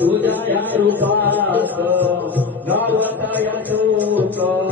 तुझ्या रूपात गावता या चौक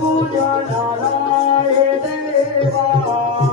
पूजा नारायण देवा